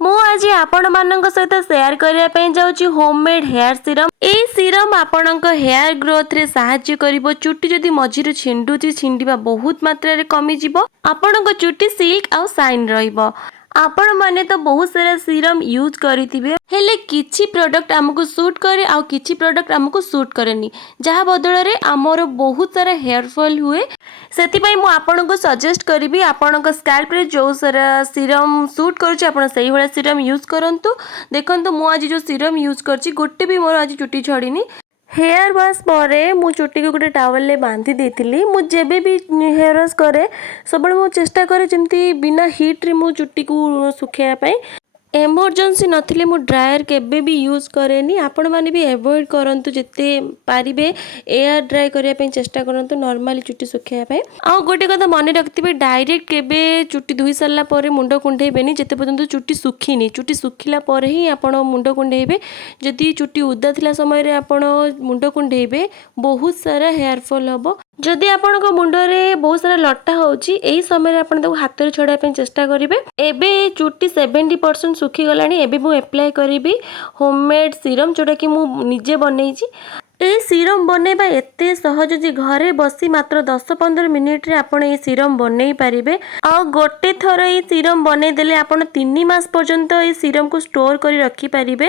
ମୁଁ ଆଜି ଆପଣମାନଙ୍କ ସହିତ ସେୟାର କରିବା ପାଇଁ ଯାଉଛି ହୋମମେଡ୍ ହେୟାର ସିରମ୍। ଏଇ ସିରମ୍ ଆପଣଙ୍କ ହେୟାର ଗ୍ରୋଥରେ ସାହାଯ୍ୟ କରିବ। ଚୁଟି ଯଦି ମଝିରୁ ଛିଣ୍ଡୁଛି, ଛିଣ୍ଡିବା ବହୁତ ମାତ୍ରାରେ କମିଯିବ। ଆପଣଙ୍କ ଚୁଟି ସିଲ୍କ ଆଉ ସାଇନ୍ ରହିବ। ଆପଣମାନେ ତ ବହୁତ ସାରା ସିରମ୍ ୟୁଜ୍ କରିଥିବେ, ହେଲେ କିଛି ପ୍ରଡକ୍ଟ ଆମକୁ ସୁଟ୍ କରେ ଆଉ କିଛି ପ୍ରଡକ୍ଟ ଆମକୁ ସୁଟ୍ କରେନି, ଯାହା ବଦଳରେ ଆମର ବହୁତ ସାରା ହେୟାର ଫଲ୍ ହୁଏ। ସେଥିପାଇଁ ମୁଁ ଆପଣଙ୍କୁ ସଜେଷ୍ଟ କରିବି ଆପଣଙ୍କ ସ୍କାଲ୍ପରେ ଯେଉଁ ସାରା ସିରମ୍ ସୁଟ୍ କରୁଛି ଆପଣ ସେଇଭଳିଆ ସିରମ୍ ୟୁଜ୍ କରନ୍ତୁ। ଦେଖନ୍ତୁ ମୁଁ ଆଜି ଯେଉଁ ସିରମ୍ ୟୁଜ୍ କରିଛି ଗୋଟେ ବି ମୋର ଆଜି ଚୁଟି ଝଡ଼ିନି। ହେୟାର ୱାଶ୍ ପରେ ମୁଁ ଚୁଟିକୁ ଗୋଟେ ଟାୱେଲରେ ବାନ୍ଧି ଦେଇଥିଲି। ମୁଁ ଯେବେ ବି ହେୟାର ୱାଶ୍ କରେ ସବୁବେଳେ ମୁଁ ଚେଷ୍ଟା କରେ ଯେମିତି ବିନା ହିଟ୍ରେ ମୁଁ ଚୁଟିକୁ ଶୁଖାଇବା ପାଇଁ। ଏମର୍ଜେନ୍ସି ନଥିଲେ ମୁଁ ଡ୍ରାୟର୍ କେବେ ବି ୟୁଜ୍ କରେନି। ଆପଣମାନେ ବି ଆଭଏଡ଼ କରନ୍ତୁ, ଯେତେ ପାରିବେ ଏୟାର ଡ୍ରାଏ କରିବା ପାଇଁ ଚେଷ୍ଟା କରନ୍ତୁ, ନର୍ମାଲି ଚୁଟି ଶୁଖାଇବା ପାଇଁ। ଆଉ ଗୋଟେ କଥା ମନେ ରଖିଥିବେ, ଡାଇରେକ୍ଟ କେବେ ଚୁଟି ଧୋଇ ସାରିଲା ପରେ ମୁଣ୍ଡ କୁଣ୍ଡେଇବେନି ଯେତେ ପର୍ଯ୍ୟନ୍ତ ଚୁଟି ଶୁଖିନି। ଚୁଟି ଶୁଖିଲା ପରେ ହିଁ ଆପଣ ମୁଣ୍ଡ କୁଣ୍ଡେଇବେ। ଯଦି ଚୁଟି ଓଦା ଥିଲା ସମୟରେ ଆପଣ ମୁଣ୍ଡ କୁଣ୍ଡେଇବେ ବହୁତ ସାରା ହେୟାର ଫଲ୍ ହେବ। ଯଦି ଆପଣଙ୍କ ମୁଣ୍ଡରେ ବହୁତ ସାରା ଲଟା ହେଉଛି ଏହି ସମୟରେ ଆପଣ ତାକୁ ହାତରେ ଛଡ଼ାଇବା ପାଇଁ ଚେଷ୍ଟା କରିବେ। ଏବେ ଚୁଟି 70% ଶୁଖିଗଲାଣି। ଏବେ ମୁଁ ଆପ୍ଲାଏ କରିବି ହୋମମେଡ୍ ସିରମ୍, ଯେଉଁଟାକି ମୁଁ ନିଜେ ବନେଇଛି। এই ସିରମ୍ ବନେଇବା ଏତେ ସହଜ ଯେ ଘରେ ବସି ମାତ୍ର 10-15 ମିନିଟ୍ରେ ଆପଣ এই ସିରମ୍ ବନେଇ ପାରିବେ। ଆଉ ଗୋଟେ ଥର এই ସିରମ୍ ବନେଇ ଦେଲେ ଆପଣ 3 ମାସ ପର୍ଯ୍ୟନ୍ତ এই ସିରମ୍କୁ ଷ୍ଟୋର୍ କରି ରଖିପାରିବେ।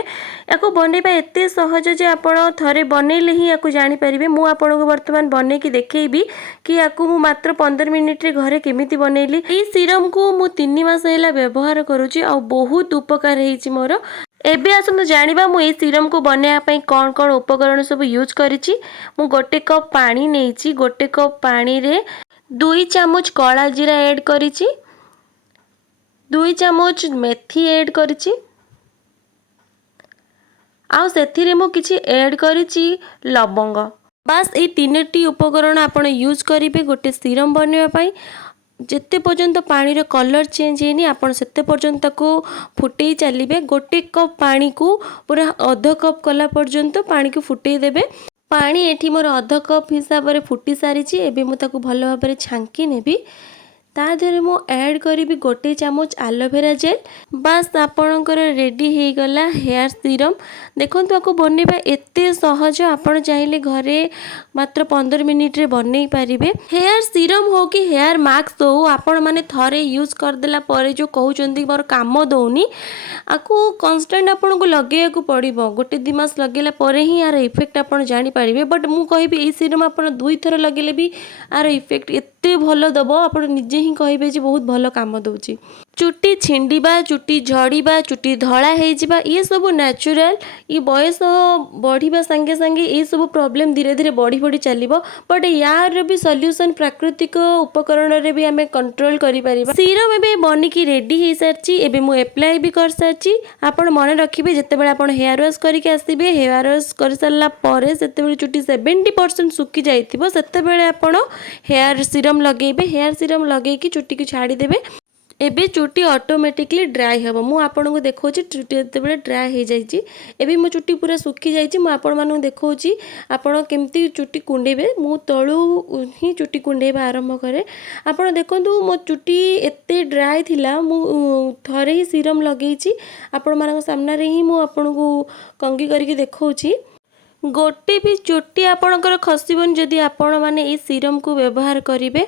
ୟାକୁ ବନେଇବା ଏତେ ସହଜ ଯେ ଆପଣ ଥରେ ବନେଇଲେ ହିଁ ୟାକୁ ଜାଣିପାରିବେ। ମୁଁ ଆପଣଙ୍କୁ ବର୍ତ୍ତମାନ ବନେଇକି ଦେଖେଇବି କି ୟାକୁ ମୁଁ ମାତ୍ର 15 ମିନିଟ୍ରେ ଘରେ କେମିତି ବନେଇଲି। এই ସିରମ୍କୁ ମୁଁ 3 ମାସ ହେଲା ବ୍ୟବହାର କରୁଛି ଆଉ ବହୁତ ଉପକାର ହେଇଛି ମୋର। ଏବେ ଆସନ୍ତୁ ଜାଣିବା ମୁଁ এই ସିରମ୍କୁ ବନେଇବା ପାଇଁ କ'ଣ କ'ଣ ଉପକରଣ ସବୁ ୟୁଜ୍ କରିଛି। ମୁଁ ଗୋଟେ କପ୍ ପାଣି ନେଇଛି। ଗୋଟେ କପ୍ ପାଣିରେ 2 ଚାମଚ କଳା ଜିରା ଆଡ଼୍ କରିଛି, 2 ଚାମଚ ମେଥି ଆଡ଼୍ କରିଛି, ଆଉ ସେଥିରେ ମୁଁ କିଛି ଆଡ଼୍ କରିଛି ଲବଙ୍ଗ। ବାସ୍ ଏଇ 3ଟି ଉପକରଣ ଆପଣ ୟୁଜ୍ କରିବେ ଗୋଟେ ସିରମ୍ ବନେଇବା ପାଇଁ। ଯେତେ ପର୍ଯ୍ୟନ୍ତ ପାଣିର କଲର୍ ଚେଞ୍ଜ ହେଇନି ଆପଣ ସେତେ ପର୍ଯ୍ୟନ୍ତ ତାକୁ ଫୁଟେଇ ଚାଲିବେ। ଗୋଟେ କପ୍ ପାଣିକୁ ପୁରା ଅଧ କପ୍ କଲା ପର୍ଯ୍ୟନ୍ତ ପାଣିକୁ ଫୁଟେଇ ଦେବେ। ପାଣି ଏଠି ମୋର ଅଧ କପ୍ ହିସାବରେ ଫୁଟି ସାରିଛି। ଏବେ ମୁଁ ତାକୁ ଭଲ ଭାବରେ ଛାଙ୍କି ନେବି। ତା ଦେହରେ ମୁଁ ଆଡ଼୍ କରିବି 1 ଚାମଚ ଆଲୋଭେରା ଜେଲ୍। ବାସ୍ ଆପଣଙ୍କର ରେଡ଼ି ହେଇଗଲା ହେୟାର ସିରମ୍। ଦେଖନ୍ତୁ ଆକୁ ବନେଇବା ଏତେ ସହଜ, ଆପଣ ଚାହିଁଲେ ଘରେ ମାତ୍ର 15 ମିନିଟ୍ରେ ବନେଇ ପାରିବେ। ହେୟାର ସିରମ୍ ହଉ କି ହେୟାର ମାସ୍କ ହଉ, ଆପଣମାନେ ଥରେ ୟୁଜ୍ କରିଦେଲା ପରେ ଯେଉଁ କହୁଛନ୍ତି ମୋର କାମ ଦେଉନି, ଆକୁ କନଷ୍ଟାଣ୍ଟ ଆପଣଙ୍କୁ ଲଗେଇବାକୁ ପଡ଼ିବ। 1-2 ମାସ ଲଗେଇଲା ପରେ ହିଁ ଆର ଇଫେକ୍ଟ ଆପଣ ଜାଣିପାରିବେ। ବଟ୍ ମୁଁ କହିବି ଏଇ ସିରମ୍ ଆପଣ 2 ଥର ଲଗେଇଲେ ବି ଆର ଇଫେକ୍ଟ ଏତେ ଭଲ ଦେବ ଆପଣ ନିଜେ ହିଁ କହିବେ ଯେ ବହୁତ ଭଲ କାମ ଦେଉଛି। ଚୁଟି ଛିଣ୍ଡିବା, ଚୁଟି ଝଡ଼ିବା, ଚୁଟି ଧଳା ହେଇଯିବା ଇଏ ସବୁ ନ୍ୟାଚୁରାଲ। ଇ ବୟସ ବଢ଼ିବା ସାଙ୍ଗେ ସାଙ୍ଗେ ଏଇସବୁ ପ୍ରୋବ୍ଲେମ୍ ଧୀରେ ଧୀରେ ବଢ଼ି ବଢ଼ି ଚାଲିବ। ବଟ୍ ୟାର ବି ସଲ୍ୟୁସନ୍ ପ୍ରାକୃତିକ ଉପକରଣରେ ବି ଆମେ କଣ୍ଟ୍ରୋଲ କରିପାରିବା। ସିରମ୍ ଏବେ ବନିକି ରେଡ଼ି ହେଇସାରିଛି। ଏବେ ମୁଁ ଆପ୍ଲାଏ ବି କରିସାରିଛି। ଆପଣ ମନେ ରଖିବେ ଯେତେବେଳେ ଆପଣ ହେୟାର ୱାଶ୍ କରିକି ଆସିବେ, ହେୟାର ୱାଶ୍ କରିସାରିଲା ପରେ ସେତେବେଳେ ଚୁଟି 70% ଶୁଖି ଯାଇଥିବ, ସେତେବେଳେ ଆପଣ ହେୟାର ସିରମ୍ ଲଗେଇବେ। ହେୟାର ସିରମ୍ ଲଗେଇକି ଚୁଟିକୁ ଛାଡ଼ିଦେବେ। ଏବେ ଚୁଟି ଅଟୋମେଟିକଲି ଡ୍ରାଏ ହେବ। ମୁଁ ଆପଣଙ୍କୁ ଦେଖାଉଛି ଚୁଟି ଯେତେବେଳେ ଡ୍ରାଏ ହେଇଯାଇଛି। ଏବେ ମୋ ଚୁଟି ପୁରା ଶୁଖି ଯାଇଛି। ମୁଁ ଆପଣମାନଙ୍କୁ ଦେଖାଉଛି ଆପଣ କେମିତି ଚୁଟି କୁଣ୍ଡେଇବେ। ମୁଁ ତଳୁ ହିଁ ଚୁଟି କୁଣ୍ଡେଇବା ଆରମ୍ଭ କରେ। ଆପଣ ଦେଖନ୍ତୁ ମୋ ଚୁଟି ଏତେ ଡ୍ରାଏ ଥିଲା, ମୁଁ ଥରେ ହିଁ ସିରମ୍ ଲଗେଇଛି। ଆପଣମାନଙ୍କ ସାମ୍ନାରେ ହିଁ ମୁଁ ଆପଣଙ୍କୁ କଙ୍ଗି କରିକି ଦେଖାଉଛି। ଗୋଟେ ବି ଚୁଟି ଆପଣଙ୍କର ଖସିବନି ଯଦି ଆପଣମାନେ ଏଇ ସିରମ୍କୁ ବ୍ୟବହାର କରିବେ।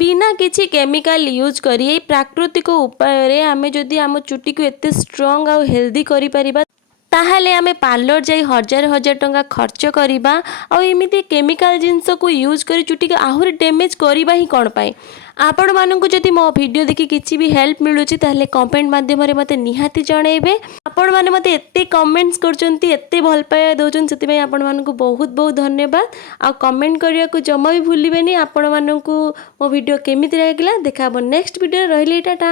ବିନା କିଛି କେମିକାଲ ୟୁଜ୍ କରି ଏଇ ପ୍ରାକୃତିକ ଉପାୟରେ ଆମେ ଯଦି ଆମ ଚୁଟିକୁ ଏତେ ଷ୍ଟ୍ରଙ୍ଗ ଆଉ ହେଲ୍ଦି କରିପାରିବା, ତାହେଲେ ଆମେ ପାର୍ଲର ଯାଇ ହଜାର ହଜାର ଟଙ୍କା ଖର୍ଚ୍ଚ କରିବା ଆଉ ଏମିତି କେମିକାଲ ଜିନିଷକୁ ୟୁଜ୍ କରି ଚୁଟିକୁ ଆହୁରି ଡ୍ୟାମେଜ୍ କରିବା ହିଁ କ'ଣ ପାଇଁ। ଆପଣମାନଙ୍କୁ ଯଦି ମୋ ଭିଡ଼ିଓ ଦେଖି କିଛି ବି ହେଲ୍ପ ମିଳୁଛି ତାହେଲେ କମେଣ୍ଟ ମାଧ୍ୟମରେ ମୋତେ ନିହାତି ଜଣାଇବେ। ଆପଣମାନେ ମୋତେ ଏତେ କମେଣ୍ଟସ୍ କରୁଛନ୍ତି, ଏତେ ଭଲ ପାଇବା ଦେଉଛନ୍ତି, ସେଥିପାଇଁ ଆପଣମାନଙ୍କୁ ବହୁତ ବହୁତ ଧନ୍ୟବାଦ। ଆଉ କମେଣ୍ଟ କରିବାକୁ ଜମା ବି ଭୁଲିବେନି। ଆପଣମାନଙ୍କୁ ମୋ ଭିଡ଼ିଓ କେମିତି ଲାଗିଲା। ଦେଖା ହେବ ନେକ୍ସଟ ଭିଡ଼ିଓରେ। ରହିଲି, ଟାଟା।